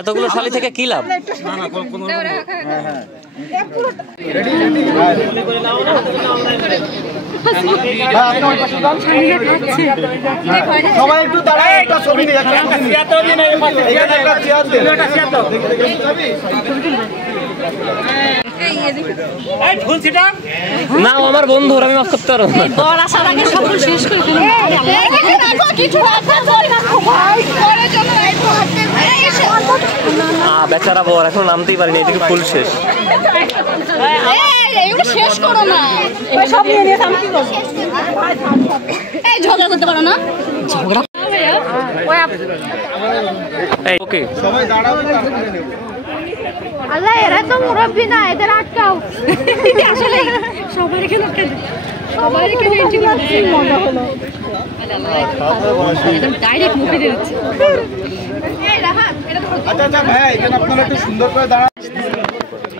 এতগুলো শালি থেকে কি লাভ? সবাই একটু দাঁড়ায়, একটা ছবি নিয়ে না আমার বন্ধু, আমি মাফ করতে পারবো বেচারা বর এখন নামতেই পারিনি, এদিকে ফুল শেষ। শেষ করো না, সব নিয়ে নিয়ে ঝগড়া করতে পারো না, ঝগড়া ওকে। আল্লাহ এরা তো মুরব্বি না, এদের আটকাও। আসলে সবাই এখানে আটকে, সবাই এখানে এন্ট্রি করতে মজা হলো। একদম ডাইরেক্ট মুখে দিয়ে দিচ্ছে। এই রাহা, এটা তো আচ্ছা আচ্ছা ভাই, এখানে আপনারা একটু সুন্দর করে দাঁড়ান।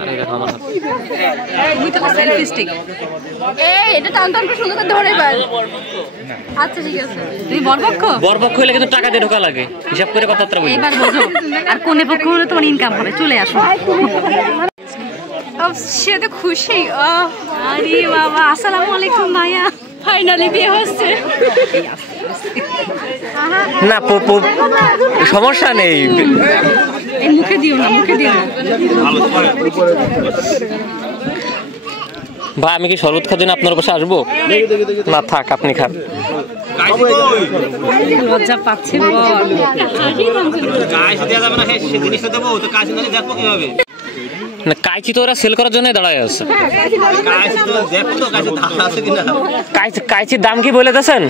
আরে দেখো আমার হাত। এই তো সেলফি স্টিক। এই এটা টান টান করে সুন্দর করে ধরে এবার। আচ্ছা ঠিক আছে। তুমি বরপক্ষ? বরপক্ষ হলে কিন্তু টাকা দিয়ে ঢোকা লাগে, হিসাব করে কথাবার্তা বলি। এবার বোঝো। আর কোনে পক্ষ হলে তোমার ইনকাম হবে, চলে আসো। সে তো খুশি। আরে বাবা, আসসালামু আলাইকুম ভাইয়া, ফাইনালি বিয়ে হচ্ছে। না সমস্যা নেই, এই মুখে দিও না, মুখে দিও না। ভাই আমি কি শরবত খাওয়ার জন্য আপনার পাশে আসবো? না থাক, আপনি খান। লজ্জা পাচ্ছে। না কাইচি তো ওরা সেল করার জন্য দাঁড়ায় আছে। কাইচির দাম কি বলে দিয়েছেন?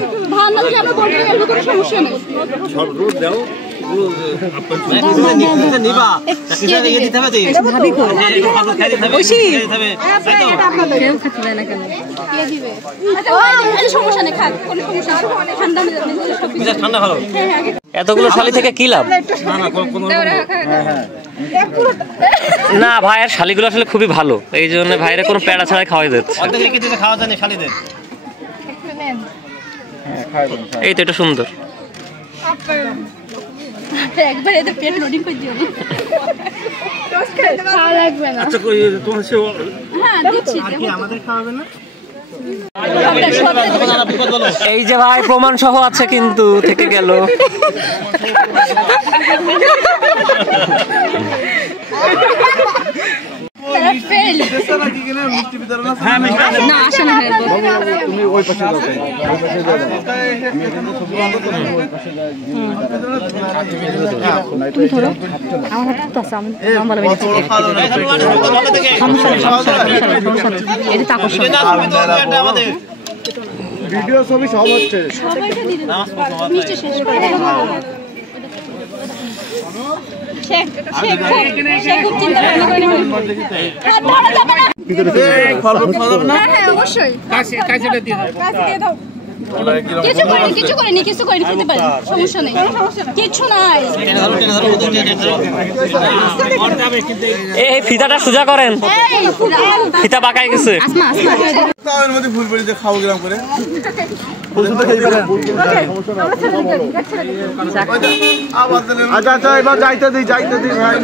এতগুলো শালি থেকে কি লাভ? না ভাইয়ের শালিগুলো আসলে খুবই ভালো, এই জন্য ভাইয়ের কোনো প্যাড়া ছাড়াই খাওয়াই যাচ্ছে। এই তো এটা সুন্দর। একবার এদের পেট লোডিং করে দিও না। আচ্ছা তোমার সে হ্যাঁ দিচ্ছি, আমাদের খাওয়াবে না? এই যে ভাই প্রমাণ সহ আছে কিন্তু থেকে গেল। না আসে না। তুমি ওই পাশে যাও, তুমি ধরো, আমার হাত তো আছে, আমি লম্বা লম্বা এটা তাপস ভিডিও ছবি সব হচ্ছে। মিষ্টি শেষ করে কিছু করিনি খেতে পারি, সমস্যা নেই, কিছু নাই। এই ফিতাটা সোজা করেন, ফিতা বাঁকাই গেছে। ফুল পড়ি যে খাবো গ্রাম করে আচ্ছা আচ্ছা, এবার যাইতে দিই ভাই।